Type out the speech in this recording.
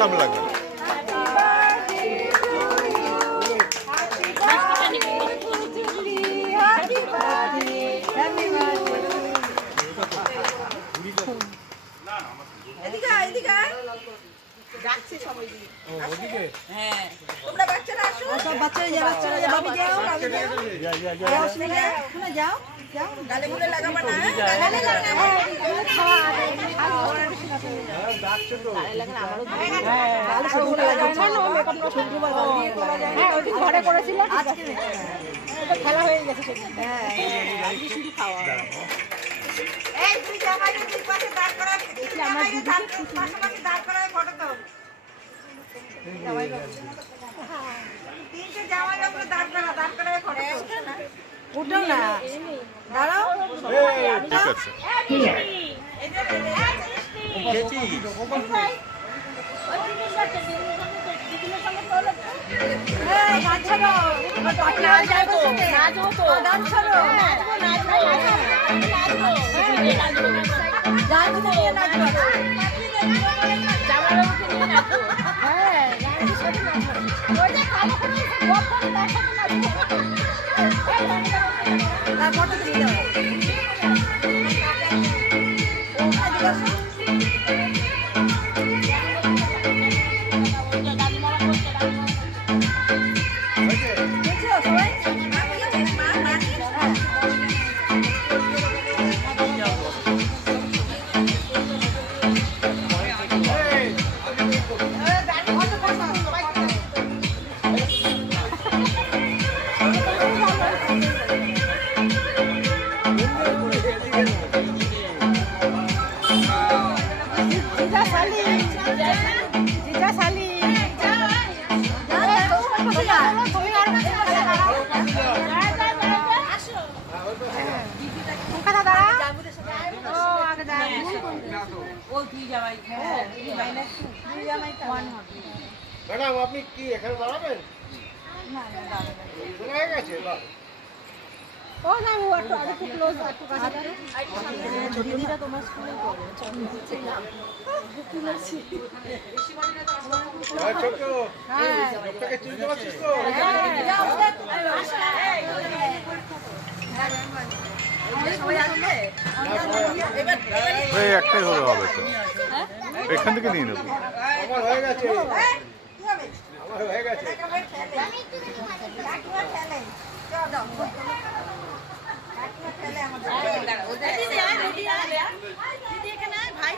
সামনে লাগবে না। ঘরে করেছিল খেলা হয়ে গেছে শুধু খাওয়া উঠো না দাঁড়াও ঠিক আছে ম্যাডাম আপনি কি এখানে দাঁড়াবেন? হয়ে গেছে ও না ও একটু আরেকটু ক্লোজ একটু কাছে ছোটদিটা তোমার স্কুলে পড়ে ছোট লোকটাকে চিনতে পারছিস তো? এই একটাই হলে হবে তো, এখান থেকে নিয়ে নেবো। আমার হয়ে গেছে, আমার হয়ে গেছে। ভাই